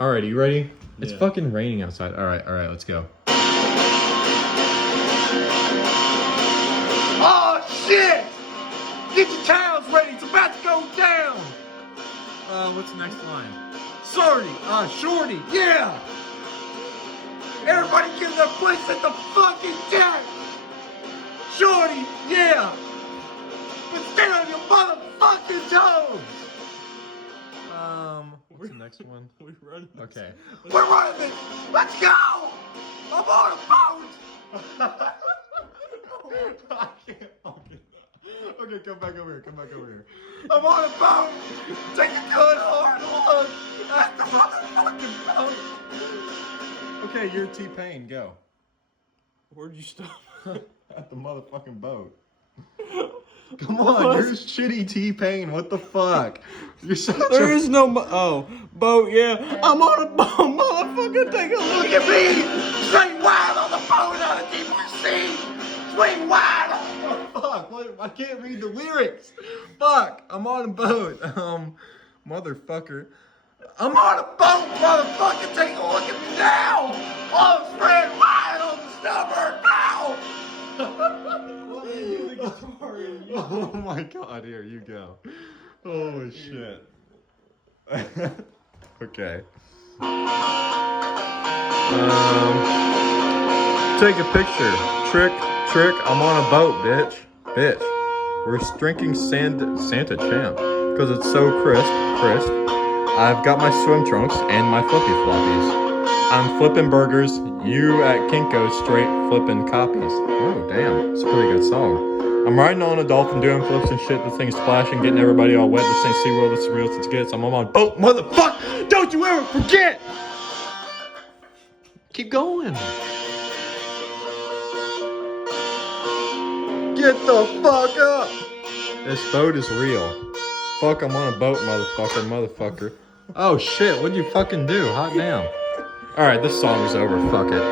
Alright, you ready? It's Yeah. fucking raining outside. Alright, let's go. Oh shit! Get your towels ready, it's about to go down! What's the next line? Shorty, yeah! Everybody give their place at the fucking deck! Shorty, yeah! But stay on your motherfucking toes! What's the next one? We run. Okay. We're running it! Let's go! I'm on a boat! I can't. Okay, come back over here. I'm on a boat! Take a good hard look at the motherfucking boat! Okay, you're T-Pain, go. Where'd you stop? At the motherfucking boat. Come on, you're shitty T-Pain, what the fuck? You're such There is no boat, yeah. I'm on a boat, motherfucker, take a look at me! Swing wild on the boat on a deeper sea! Swing wild! Fuck, what? I can't read the lyrics. Fuck, I'm on a boat. Motherfucker. I'm on a boat, motherfucker, take a look at me now! I'm spread wide on the stubborn now! Oh my god, here you go. Holy shit. Okay. Take a picture. Trick, I'm on a boat, bitch. We're drinking Santa Champ. Cause it's so crisp. I've got my swim trunks and my flippy floppies. I'm flipping burgers, you at Kinko's straight flipping copies. Oh, damn. It's a pretty good song. I'm riding on a dolphin doing flips and shit. The thing's splashing, getting everybody all wet. This ain't SeaWorld, it's the real as it gets. I'm on my boat, motherfucker! Don't you ever forget! Keep going. Get the fuck up! This boat is real. Fuck, I'm on a boat, motherfucker. Oh shit, what'd you fucking do? Hot damn. Alright, this song is over, fuck it.